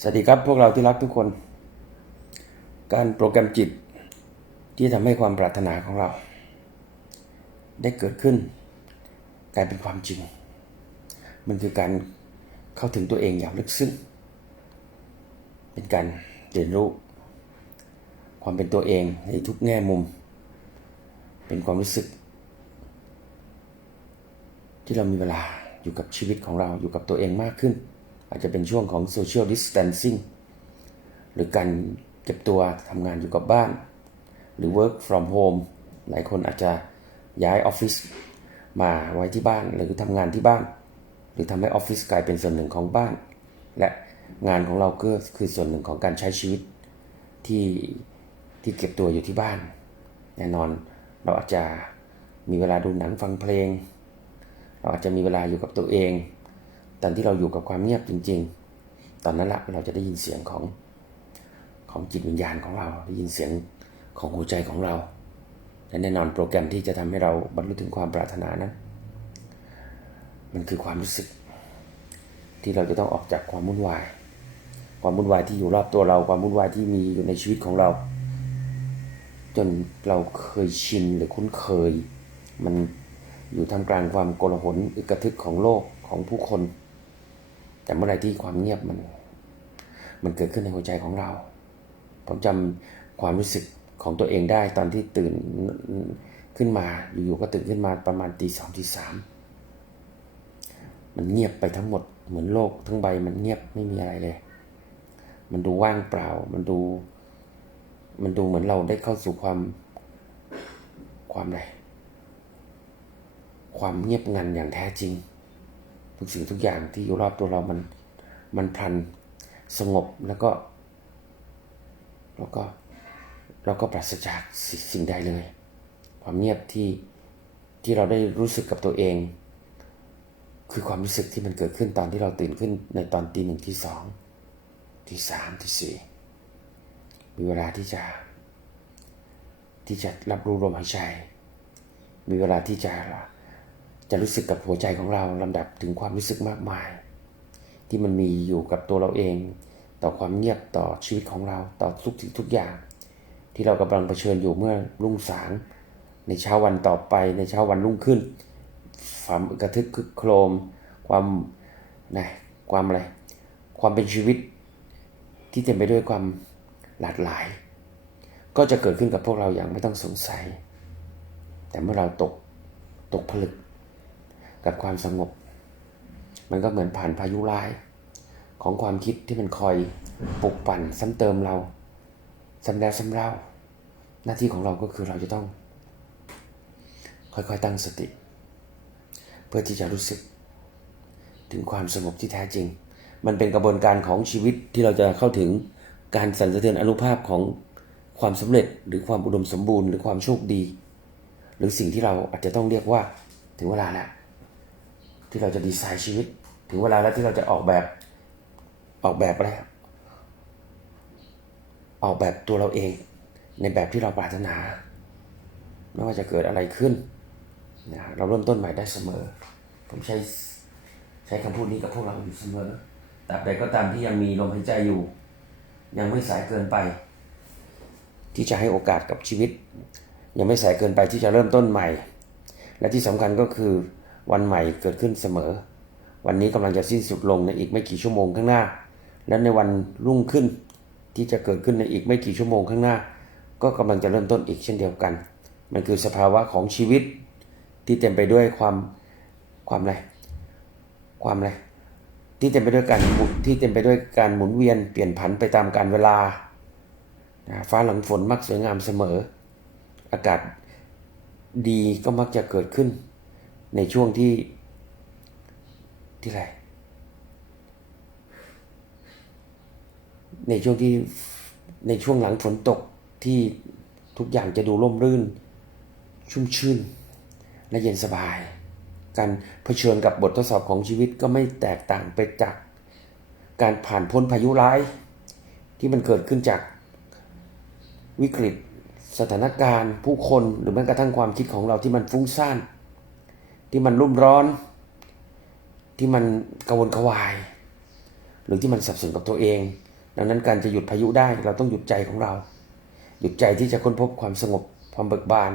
สวัสดีครับพวกเราที่รักทุกคน การโปรแกรมจิตที่ทำให้ความปรารถนาของเรา ได้เกิดขึ้น กลายเป็นความจริง มันคือการเข้าถึงตัวเองอย่างลึกซึ้งเป็นการเรียนรู้ ความเป็นตัวเองในทุกแง่มุม เป็นความรู้สึก ที่เรามีเวลาอยู่กับชีวิตของเราอยู่กับตัวเองมากขึ้น อาจจะเป็นช่วงของ social distancing หรือการเก็บตัวทำงานอยู่กับบ้าน หรือ work from home หลายคนอาจจะย้ายออฟฟิศมาไว้ที่บ้านหรือทำงานที่บ้าน หรือทำให้ออฟฟิศกลายเป็นส่วนหนึ่งของบ้าน และงานของเราก็คือส่วนหนึ่งของการใช้ชีวิตที่ที่เก็บตัวอยู่ที่บ้าน แน่นอนเราอาจจะมีเวลาดูหนังฟังเพลง เราอาจจะมีเวลาอยู่กับตัวเอง ตอนที่เราอยู่กับความเงียบจริง ๆ ตอนนั้นละเราจะได้ยินเสียงของของจิตวิญญาณของเราได้ยินเสียงของหัวใจของเราและแน่นอนโปรแกรมที่จะทำให้เราบรรลุถึงความปรารถนานั้น มันคือความรู้สึก ที่เราจะต้องออกจากความวุ่นวาย ความวุ่นวายที่อยู่รอบตัวเรา ความวุ่นวายที่มีอยู่ในชีวิตของเรา จนเราเคยชินหรือคุ้นเคย มันอยู่ท่ามกลางความโกลาหลอึกระทึกของโลกของผู้คน แต่เมื่อไรที่ความเงียบมัน มันเกิดขึ้นในหัวใจของเรา ผมจำความรู้สึกของตัวเองได้ตอนที่ตื่นขึ้นมาอยู่ๆก็ตื่นขึ้นมาประมาณตีสองตีสามมันเงียบไปทั้งหมดเหมือนโลกทั้งใบมันเงียบไม่มีอะไรเลย มันดูว่างเปล่า มันดู มันดูเหมือนเราได้เข้าสู่ความความอะไรความเงียบงันอย่างแท้จริง ทุกสิ่งทุกอย่างที่อยู่รอบตัวเรามันมันพลันสงบแล้วก็แล้วก็แล้วก็ปราศจากสิสิ่งใดเลย ความเงียบที่ที่เราได้รู้สึกกับตัวเอง คือความรู้สึกที่มันเกิดขึ้นตอนที่เราตื่นขึ้นในตอนตีหนึ่งที่สองที่สามที่สี่มีเวลาที่จะ ที่จะรับรู้ลมหายใจ มีเวลาที่จะ จะรู้สึกกับหัวใจของเราลำดับถึงความรู้สึกมากมาย ที่มันมีอยู่กับตัวเราเอง ต่อความเงียบต่อชีวิตของเราต่อทุกสิ่งทุกอย่าง ที่เรากำลังเผชิญอยู่เมื่อรุ่งสาง ในเช้าวันต่อไปในเช้าวันรุ่งขึ้นความกระทึกคึกโครม ความนะความอะไรความเป็นชีวิตที่เต็มไปด้วยความหลากหลาย ก็จะเกิดขึ้นกับพวกเราอย่างไม่ต้องสงสัย แต่เมื่อเราตกตกผลึก กับความสงบ มันก็เหมือนผ่านพายุร้าย ของความคิดที่มันคอยปลุกปั่นซ้ำเติมเราซ้ำแล้วซ้ำเล่า หน้าที่ของเราก็คือเราจะต้อง ค่อยๆตั้งสติ เพื่อที่จะรู้สึก ถึงความสงบที่แท้จริง มันเป็นกระบวนการของชีวิตที่เราจะเข้าถึงการสั่นสะเทือนอนุภาพของความสำเร็จหรือความอุดมสมบูรณ์หรือความโชคดี หรือสิ่งที่เราอาจจะต้องเรียกว่าถึงเวลาแล้ว ที่เราจะดีไซน์ชีวิต ถึงเวลาแล้วที่เราจะออกแบบออกแบบอะไรออกแบบตัวเราเองในแบบที่เราปรารถนา ไม่ว่าจะเกิดอะไรขึ้นนะเราเริ่มต้นใหม่ได้เสมอ ผมใช้ใช้คำพูดนี้กับพวกเราอยู่เสมอตราบใดก็ตามที่ยังมีลมหายใจอยู่ ยังไม่สายเกินไป ที่จะให้โอกาสกับชีวิต ยังไม่สายเกินไปที่จะเริ่มต้นใหม่ และที่สำคัญก็คือ วันใหม่เกิดขึ้นเสมอ วันนี้กำลังจะสิ้นสุดลงในอีกไม่กี่ชั่วโมงข้างหน้า และในวันรุ่งขึ้นที่จะเกิดขึ้นในอีกไม่กี่ชั่วโมงข้างหน้า ก็กำลังจะเริ่มต้นอีกเช่นเดียวกัน มันคือสภาวะของชีวิต ที่เต็มไปด้วยความความอะไรความอะไรที่เต็มไปด้วยการที่เต็มไปด้วยการหมุนเวียนเปลี่ยนผันไปตามกาลเวลา ฟ้าหลังฝนมักสวยงามเสมอ อากาศดีก็มักจะเกิดขึ้น ในช่วงที่ที่ไรในช่วงที่ในช่วงหลังฝนตกที่ทุกอย่างจะดูร่มรื่น ชุ่มชื่น และเย็นสบาย การเผชิญกับบททดสอบของชีวิตก็ไม่แตกต่างไปจาก การผ่านพ้นพายุร้าย ที่มันเกิดขึ้นจากวิกฤต สถานการณ์ ผู้คนหรือแม้กระทั่งความคิดของเราที่มันฟุ้งซ่าน ที่มันรุ่มร้อน ที่มันกระวนกระวาย หรือที่มันสับสนกับตัวเอง ดังนั้นการจะหยุดพายุได้เราต้องหยุดใจของเรา หยุดใจที่จะค้นพบความสงบความเบิกบาน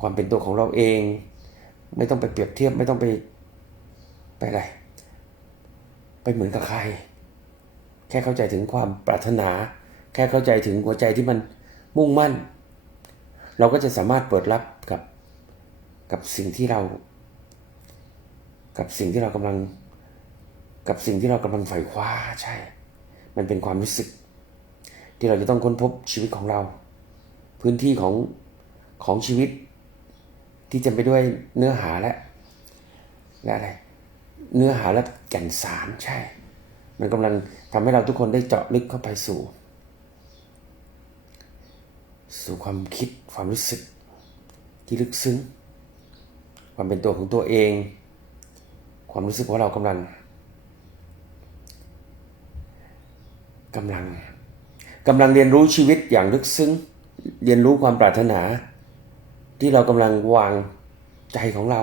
ความเป็นตัวของเราเอง ไม่ต้องไปเปรียบเทียบไม่ต้องไปไปอะไรไปเหมือนกับใคร แค่เข้าใจถึงความปรารถนา แค่เข้าใจถึงหัวใจที่มันมุ่งมั่น เราก็จะสามารถเปิดรับ กับสิ่งที่เรา กับสิ่งที่เรากำลัง กับสิ่งที่เรากำลังใฝ่คว้าใช่ มันเป็นความรู้สึก ที่เราจะต้องค้นพบชีวิตของเรา พื้นที่ของของชีวิต ที่จะไปด้วยเนื้อหาและ และอะไร เนื้อหาและแก่นสารใช่ มันกำลังทำให้เราทุกคนได้เจาะลึกเข้าไปสู่ สู่ความคิดความรู้สึกที่ลึกซึ้ง ความเป็นตัวของตัวเอง ความรู้สึกว่าเรากำลังกำลังกำลังเรียนรู้ชีวิตอย่างลึกซึ้ง เรียนรู้ความปรารถนา ที่เรากำลังวางใจของเรา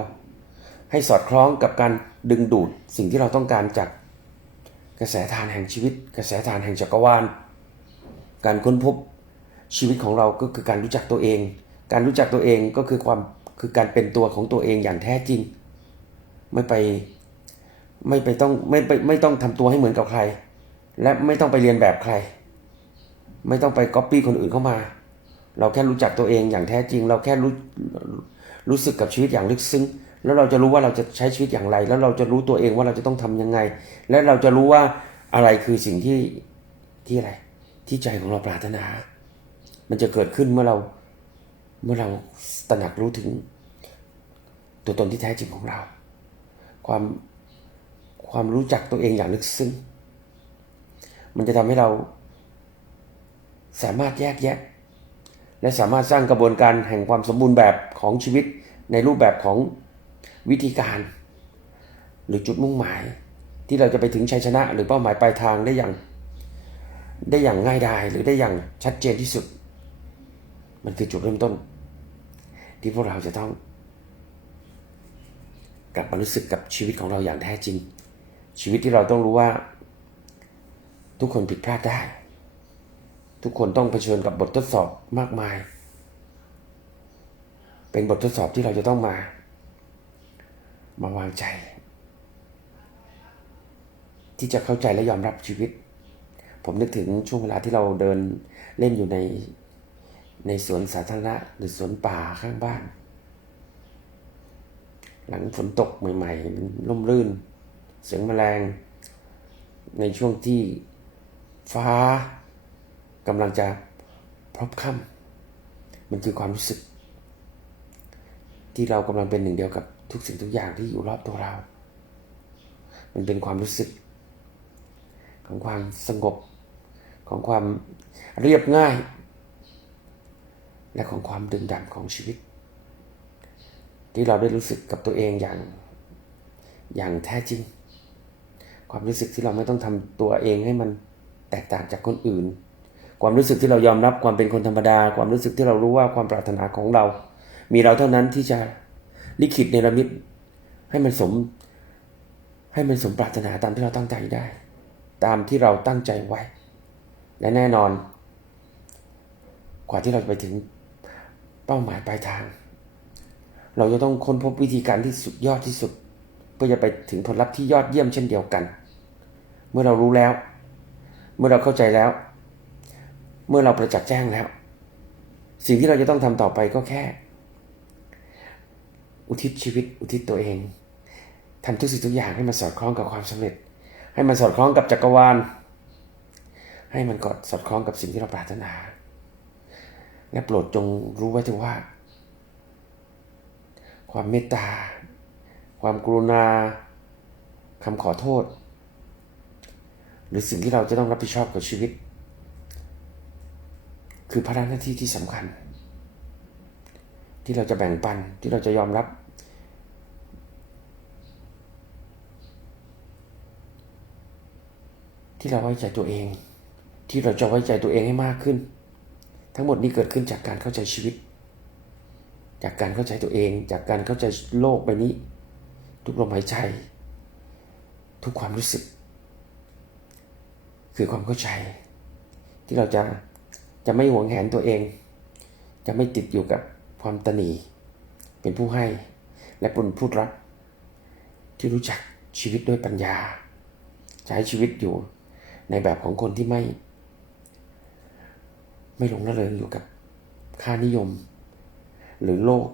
ให้สอดคล้องกับการดึงดูดสิ่งที่เราต้องการจากกระแสทานแห่งชีวิต กระแสทานแห่งจักรวาล การค้นพบชีวิตของเราก็คือการรู้จักตัวเอง การรู้จักตัวเองก็คือความ คือการเป็นตัวของตัวเองอย่างแท้จริง ไม่ไปไม่ไปต้องไม่ไปไม่ต้องทำตัวให้เหมือนกับใคร และไม่ต้องไปเรียนแบบใคร ไม่ต้องไปก๊อปปี้คนอื่นเข้ามา เราแค่รู้จักตัวเองอย่างแท้จริง เราแค่รู้รู้สึกกับชีวิตอย่างลึกซึ้ง แล้วเราจะรู้ว่าเราจะใช้ชีวิตอย่างไร แล้วเราจะรู้ตัวเองว่าเราจะต้องทำยังไง และเราจะรู้ว่าอะไรคือสิ่งที่ที่อะไร ที่ใจของเราปรารถนา มันจะเกิดขึ้นเมื่อเรา เมื่อเราตระหนักรู้ถึง ตัวตนที่แท้จริงของเรา ความความรู้จักตัวเองอย่างลึกซึ้ง มันจะทำให้เราสามารถแยกแยะ และสามารถสร้างกระบวนการแห่งความสมบูรณ์แบบของชีวิตในรูปแบบของวิธีการ หรือจุดมุ่งหมาย ที่เราจะไปถึงชัยชนะ หรือเป้าหมายปลายทางได้อย่าง ได้อย่างง่ายดายหรือได้อย่างชัดเจนที่สุด มันคือจุดเริ่มต้น ที่พวกเราจะต้อง กลับมารู้สึกกับชีวิตของเราอย่างแท้จริง ชีวิตที่เราต้องรู้ว่า ทุกคนผิดพลาดได้ ทุกคนต้องเผชิญกับบททดสอบมากมาย เป็นบททดสอบที่เราจะต้องมา มาวางใจ ที่จะเข้าใจและยอมรับชีวิต ผมนึกถึงช่วงเวลาที่เราเดินเล่นอยู่ใน ในสวนสาธารณะหรือสวนป่าข้างบ้าน หลังฝนตกใหม่ๆมันร่มรื่น เสียงแมลง ในช่วงที่ฟ้ากำลังจะพรบค่ำมันคือความรู้สึก ที่เรากำลังเป็นหนึ่งเดียวกับทุกสิ่งทุกอย่างที่อยู่รอบตัวเรา มันเป็นความรู้สึก ของความสงบ ของความเรียบง่าย และของความดึงดันของชีวิต ที่เราได้รู้สึกกับตัวเองอย่างอย่างแท้จริง ความรู้สึกที่เราไม่ต้องทำตัวเองให้มันแตกต่างจากคนอื่น ความรู้สึกที่เรายอมรับความเป็นคนธรรมดา ความรู้สึกที่เรารู้ว่าความปรารถนาของเรา มีเราเท่านั้นที่จะลิขิตเนรมิตให้มันสม ให้มันสมปรารถนาตามที่เราตั้งใจได้ ตามที่เราตั้งใจไว้ และแน่นอน กว่าที่เราจะไปถึง เป้าหมายปลายทาง เราจะต้องค้นพบวิธีการที่สุดยอดที่สุด เพื่อจะไปถึงผลลัพธ์ที่ยอดเยี่ยมเช่นเดียวกัน เมื่อเรารู้แล้ว เมื่อเราเข้าใจแล้ว เมื่อเราประจักษ์แจ้งแล้ว สิ่งที่เราจะต้องทำต่อไปก็แค่ อุทิศชีวิต อุทิศตัวเองทำทุกสิ่งทุกอย่างให้มันสอดคล้องกับความสำเร็จ ให้มันสอดคล้องกับจักรวาล ให้มันกอดสอดคล้องกับสิ่งที่เราปรารถนา และโปรดจงรู้ไว้เถึงว่า ความเมตตา ความกรุณาคำขอโทษ หรือสิ่งที่เราจะต้องรับผิดชอบกับชีวิต คือภาระหน้าที่ที่สำคัญ ที่เราจะแบ่งปันที่เราจะยอมรับ ที่เราไว้ใจตัวเอง ที่เราจะไว้ใจตัวเองให้มากขึ้น ทั้งหมดนี้เกิดขึ้นจากการเข้าใจชีวิต จากการเข้าใจตัวเอง จากการเข้าใจโลกใบนี้ ทุกลมหายใจ ทุกความรู้สึก คือความเข้าใจ ที่เราจะจะไม่หวงแหนตัวเอง จะไม่ติดอยู่กับความตนีเป็นผู้ให้และเป็นผู้รับ ที่รู้จักชีวิตด้วยปัญญา ใช้ชีวิตอยู่ในแบบของคนที่ไม่ ไม่หลงระเริงอยู่กับค่านิยม หรือโลก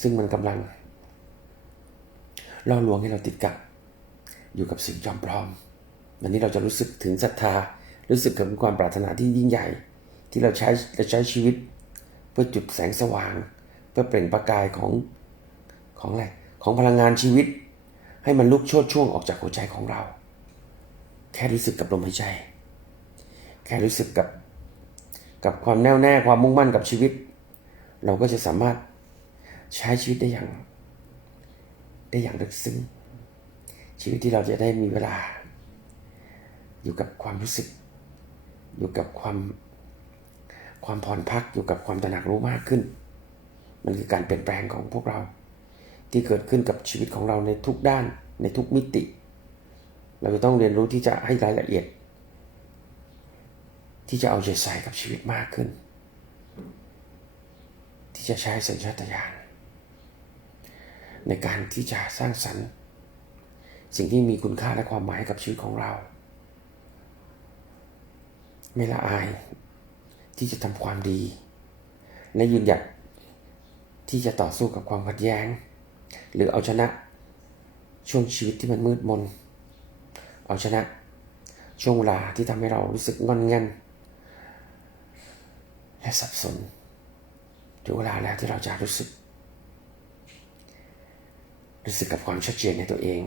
ซึ่งมันกำลังล่อลวงให้เราติดกับ อยู่กับสิ่งจอมปลอมวันนี้เราจะรู้สึกถึงศรัทธารู้สึกถึงความปรารถนาที่ยิ่งใหญ่ ที่เราใช้จะใช้ชีวิต เพื่อจุดแสงสว่าง เพื่อเปล่งประกายของของอะไรของพลังงานชีวิต ให้มันลุกโชดช่วงออกจากหัวใจของเรา แค่รู้สึกกับลมหายใจ แค่รู้สึกกับ กับความแน่วแน่ความมุ่งมั่นกับชีวิต เราก็จะสามารถใช้ชีวิตได้อย่าง ได้อย่างลึกซึ้งชีวิตที่เราจะได้มีเวลา อยู่กับความรู้สึก อยู่กับความความผ่อนพักอยู่กับความตระหนักรู้มากขึ้น มันคือการเปลี่ยนแปลงของพวกเรา ที่เกิดขึ้นกับชีวิตของเราในทุกด้านในทุกมิติ เราจะต้องเรียนรู้ที่จะให้รายละเอียด ที่จะเอาใจใส่กับชีวิตมากขึ้น ที่จะใช้สัญชาตญาณในการที่จะสร้างสรรค์ สิ่งที่มีคุณค่าและความหมายกับชีวิตของเรา ไม่ละอายที่จะทำความดี และยืนหยัดที่จะต่อสู้กับความขัดแย้ง หรือเอาชนะช่วงชีวิตที่มันมืดมน เอาชนะช่วงเวลาที่ทำให้เรารู้สึกงอนงัน และสับสนถึงเวลาแล้วที่เราจะรู้สึก รู้สึกกับความชัดเจนในตัวเอง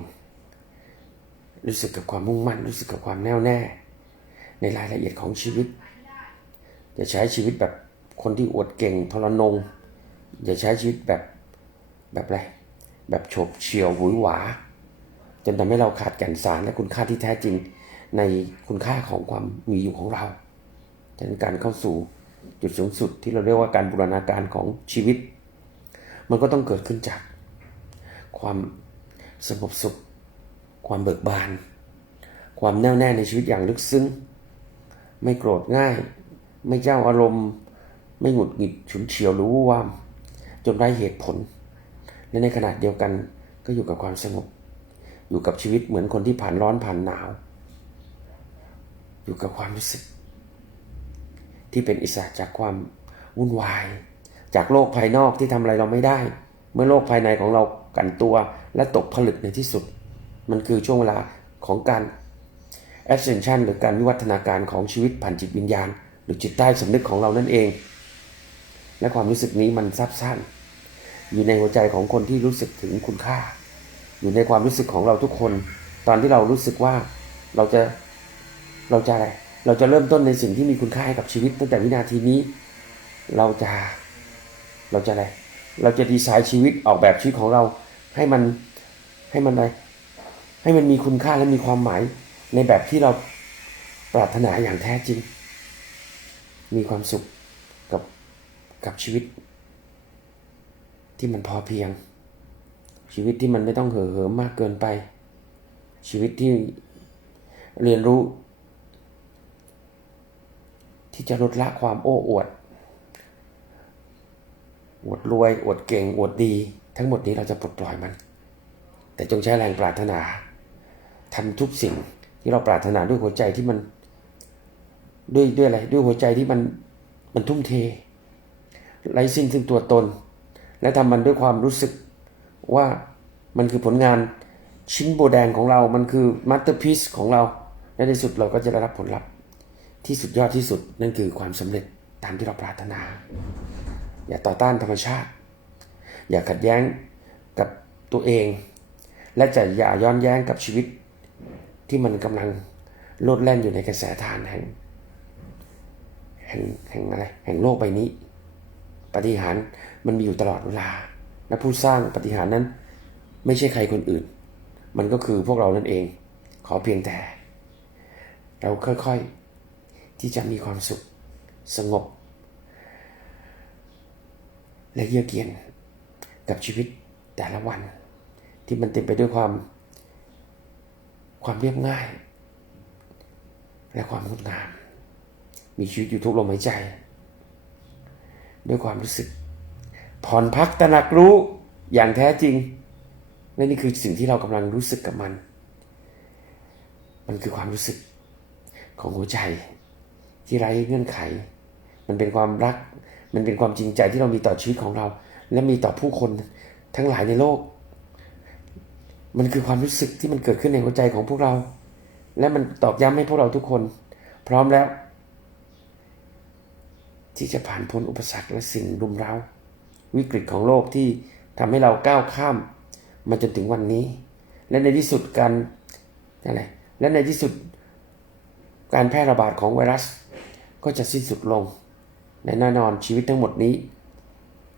รู้สึกกับความมุ่งมั่น รู้สึกกับความแน่วแน่ ในรายละเอียดของชีวิต อย่าใช้ชีวิตแบบคนที่อวดเก่งทรนง อย่าใช้ชีวิตแบบแบบอะไร แบบโฉบเฉี่ยวหวือหวา จนทำให้เราขาดแก่นสารและคุณค่าที่แท้จริงในคุณค่าของความมีอยู่ของเราดังนั้นการเข้าสู่ จุดสูงสุดที่เราเรียกว่าการบูรณาการของชีวิต มันก็ต้องเกิดขึ้นจาก ความสงบสุข ความเบิกบาน ความแน่วแน่ในชีวิตอย่างลึกซึ้ง ไม่โกรธง่าย ไม่เจ้าอารมณ์ ไม่หงุดหงิดฉุนเฉียวหรือวู่วาม จนไร้เหตุผล และในขณะเดียวกันก็อยู่กับความสงบ อยู่กับชีวิตเหมือนคนที่ผ่านร้อนผ่านหนาว อยู่กับความรู้สึก ที่เป็นอิสระจากความวุ่นวาย จากโลกภายนอกที่ทำอะไรเราไม่ได้ เมื่อโลกภายในของเรากันตัวและตกผลึกในที่สุด มันคือช่วงเวลาของการ ascension หรือการวิวัฒนาการของชีวิตผ่านจิตวิญญาณ หรือจิตใต้สำนึกของเรานั่นเอง และความรู้สึกนี้มันซับซ้อนอยู่ในหัวใจของคนที่รู้สึกถึงคุณค่า อยู่ในความรู้สึกของเราทุกคน ตอนที่เรารู้สึกว่าเราจะเราจะอะไร เราจะเริ่มต้นในสิ่งที่มีคุณค่าให้กับชีวิตตั้งแต่วินาทีนี้ เราจะเราจะอะไรเราจะดีไซน์ชีวิตออกแบบชีวิตของเรา ให้มันให้มันอะไรให้มันมีคุณค่าและมีความหมายในแบบที่เราปรารถนาอย่างแท้จริง มีความสุขกับกับชีวิต ที่มันพอเพียง ชีวิตที่มันไม่ต้องเห่อเหิมมากเกินไป ชีวิตที่เรียนรู้ ที่จะลดละความโอ้อวด อวดรวย อวดเก่ง อวดดี ทั้งหมดนี้เราจะปลดปล่อยมัน แต่จงใช้แรงปรารถนาทำทุกสิ่งที่เราปรารถนาด้วยหัวใจที่มันด้วยด้วยอะไรด้วยหัวใจที่มันมันทุ่มเทไร้สิ้นซึ่งตัวตน และทำมันด้วยความรู้สึกว่ามันคือผลงานชิ้นโบแดงของเรา มันคือมาสเตอร์พีซของเรา และในสุดเราก็จะได้รับผลลัพธ์ ที่สุดยอดที่สุดนั่นคือความสำเร็จตามที่เราปรารถนา อย่าต่อต้านธรรมชาติ อย่าขัดแย้งกับตัวเอง และจะอย่าย้อนแย้งกับชีวิต ที่มันกำลังโลดแล่นอยู่ในกระแสทานแห่งแห่งแห่งอะไรแห่งโลกใบนี้ ปฏิหารมันมีอยู่ตลอดเวลา และผู้สร้างปฏิหารนั้น ไม่ใช่ใครคนอื่น มันก็คือพวกเรานั่นเอง ขอเพียงแต่ เราค่อยๆ ที่จะมีความสุข สงบ และเยือกเย็นกับชีวิตแต่ละวัน ที่มันเต็มไปด้วยความ ความเรียบง่าย และความงดงาม มีชีวิตอยู่ทุกลมหายใจ ด้วยความรู้สึก ผ่อนพักตระหนักรู้อย่างแท้จริงและนี่คือสิ่งที่เรากำลังรู้สึกกับมัน มันคือความรู้สึกของหัวใจ ที่ไร้เงื่อนไข มันเป็นความรัก มันเป็นความจริงใจที่เรามีต่อชีวิตของเรา และมีต่อผู้คนทั้งหลายในโลก มันคือความรู้สึกที่มันเกิดขึ้นในหัวใจของพวกเรา และมันตอกย้ำให้พวกเราทุกคน พร้อมแล้ว ที่จะผ่านพ้นอุปสรรคและสิ่งรุมเร้า วิกฤตของโลกที่ทำให้เราก้าวข้ามมาจนถึงวันนี้ และในที่สุดการอะไรและในที่สุดการแพร่ระบาดของไวรัส ก็จะสิ้นสุดลงและแน่นอนชีวิตทั้งหมดนี้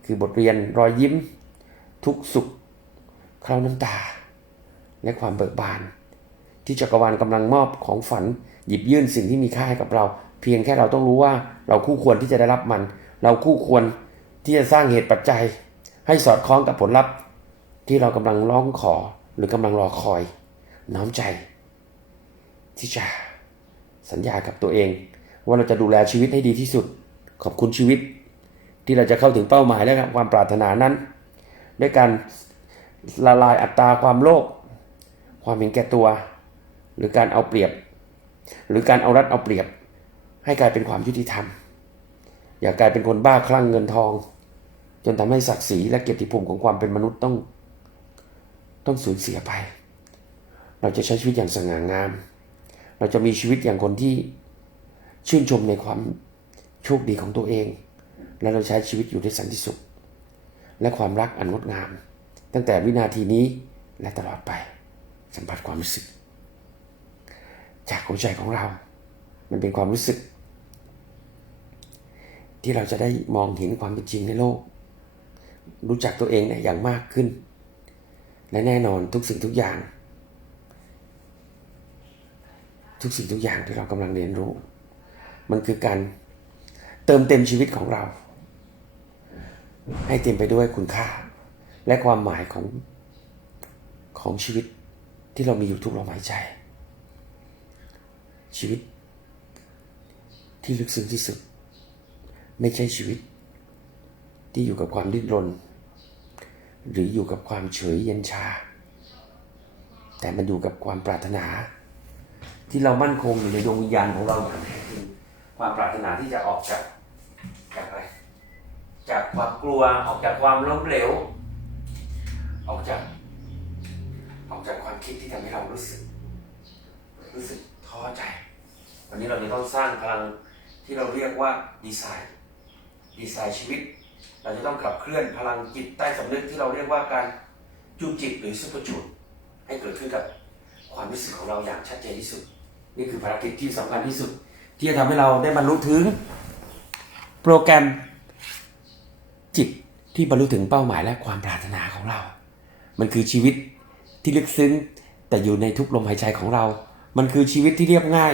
คือบทเรียนรอยยิ้ม ทุกสุขคล้าน้ำตา และความเบิกบาน ที่จักรวาลกำลังมอบของฝันหยิบยื่นสิ่งที่มีค่าให้กับเรา เพียงแค่เราต้องรู้ว่าเราคู่ควรที่จะได้รับมัน เราคู่ควรที่จะสร้างเหตุปัจจัย ให้สอดคล้องกับผลลัพธ์ ที่เรากำลังร้องขอหรือกำลังรอคอย น้อมใจ ที่จะสัญญากับตัวเอง ว่าเราจะดูแลชีวิตให้ดีที่สุด ขอบคุณชีวิต ที่เราจะเข้าถึงเป้าหมายและความปรารถนานั้น ด้วยการละลายอัตราความโลภความเห็นแก่ตัว หรือการเอาเปรียบ หรือการเอารัดเอาเปรียบ ให้กลายเป็นความยุติธรรม อย่ากลายเป็นคนบ้าคลั่งเงินทอง จนทำให้ศักดิ์ศรีและเกียรติภูมิของความเป็นมนุษย์ต้อง ต้องสูญเสียไป เราจะใช้ชีวิตอย่างสง่างาม เราจะมีชีวิตอย่างคนที่ ชื่นชมในความโชคดีของตัวเอง และเราใช้ชีวิตอยู่ในสันติสุข และความรักอันงดงาม ตั้งแต่วินาทีนี้และตลอดไป สัมผัสความรู้สึก จากหัวใจของเรา มันเป็นความรู้สึก ที่เราจะได้มองเห็นความเป็นจริงในโลก รู้จักตัวเองเนี่ยอย่างมากขึ้น และแน่นอนทุกสิ่งทุกอย่าง ทุกสิ่งทุกอย่างที่เรากำลังเรียนรู้ มันคือการเติมเต็มชีวิตของเรา ให้เต็มไปด้วยคุณค่า และความหมายของของชีวิตที่เรามีอยู่ทุกลมหายใจ ชีวิต ที่ลึกซึ้งที่สุด ไม่ใช่ชีวิต ที่อยู่กับความดิ้นรน หรืออยู่กับความเฉยเย็นชา แต่มันอยู่กับความปรารถนา ที่เรามั่นคงอยู่ในดวงวิญญาณของเราอย่างแท้จริง ความปรารถนาที่จะออกจากจากอะไรจากความกลัวออกจากความล้มเหลวออกจากออกจากความคิดที่ทำให้เรารู้สึก รู้สึกท้อใจ วันนี้เราจะต้องสร้างพลังที่เราเรียกว่าดีไซน์ดีไซน์ชีวิต เราจะต้องขับเคลื่อนพลังจิตใต้สำนึกที่เราเรียกว่าการจูจิตหรือซุปเปอร์จูดให้เกิดขึ้นกับความรู้สึกของเราอย่างชัดเจนที่สุด นี่คือภารกิจที่สำคัญที่สุด ที่จะทำให้เราได้บรรลุถึง โปรแกรมจิตที่บรรลุถึงเป้าหมายและความปรารถนาของเรา มันคือชีวิตที่ลึกซึ้ง แต่อยู่ในทุกลมหายใจของเรา มันคือชีวิตที่เรียบง่าย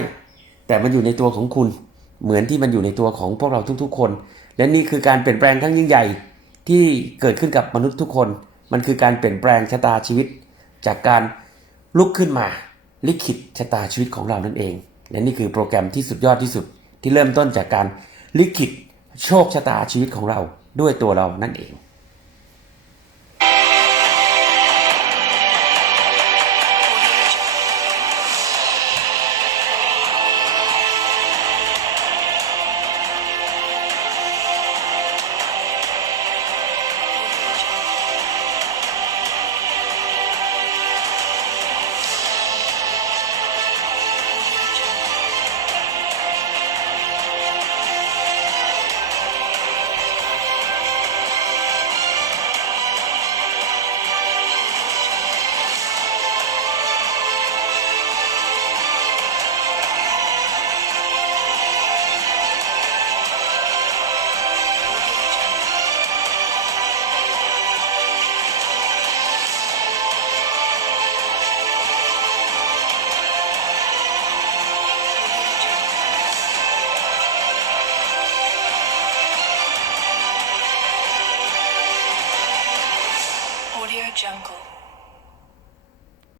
แต่มันอยู่ในตัวของคุณ เหมือนที่มันอยู่ในตัวของพวกเราทุกๆ คน และนี่คือการเปลี่ยนแปลงครั้งยิ่งใหญ่ที่เกิดขึ้นกับมนุษย์ทุกคน มันคือการเปลี่ยนแปลงชะตาชีวิต จากการลุกขึ้นมาลิขิตชะตาชีวิตของเรานั่นเอง และนี่คือโปรแกรมที่สุดยอดที่สุดที่เริ่มต้นจากการลิขิตโชคชะตาชีวิตของเราด้วยตัวเรานั่นเอง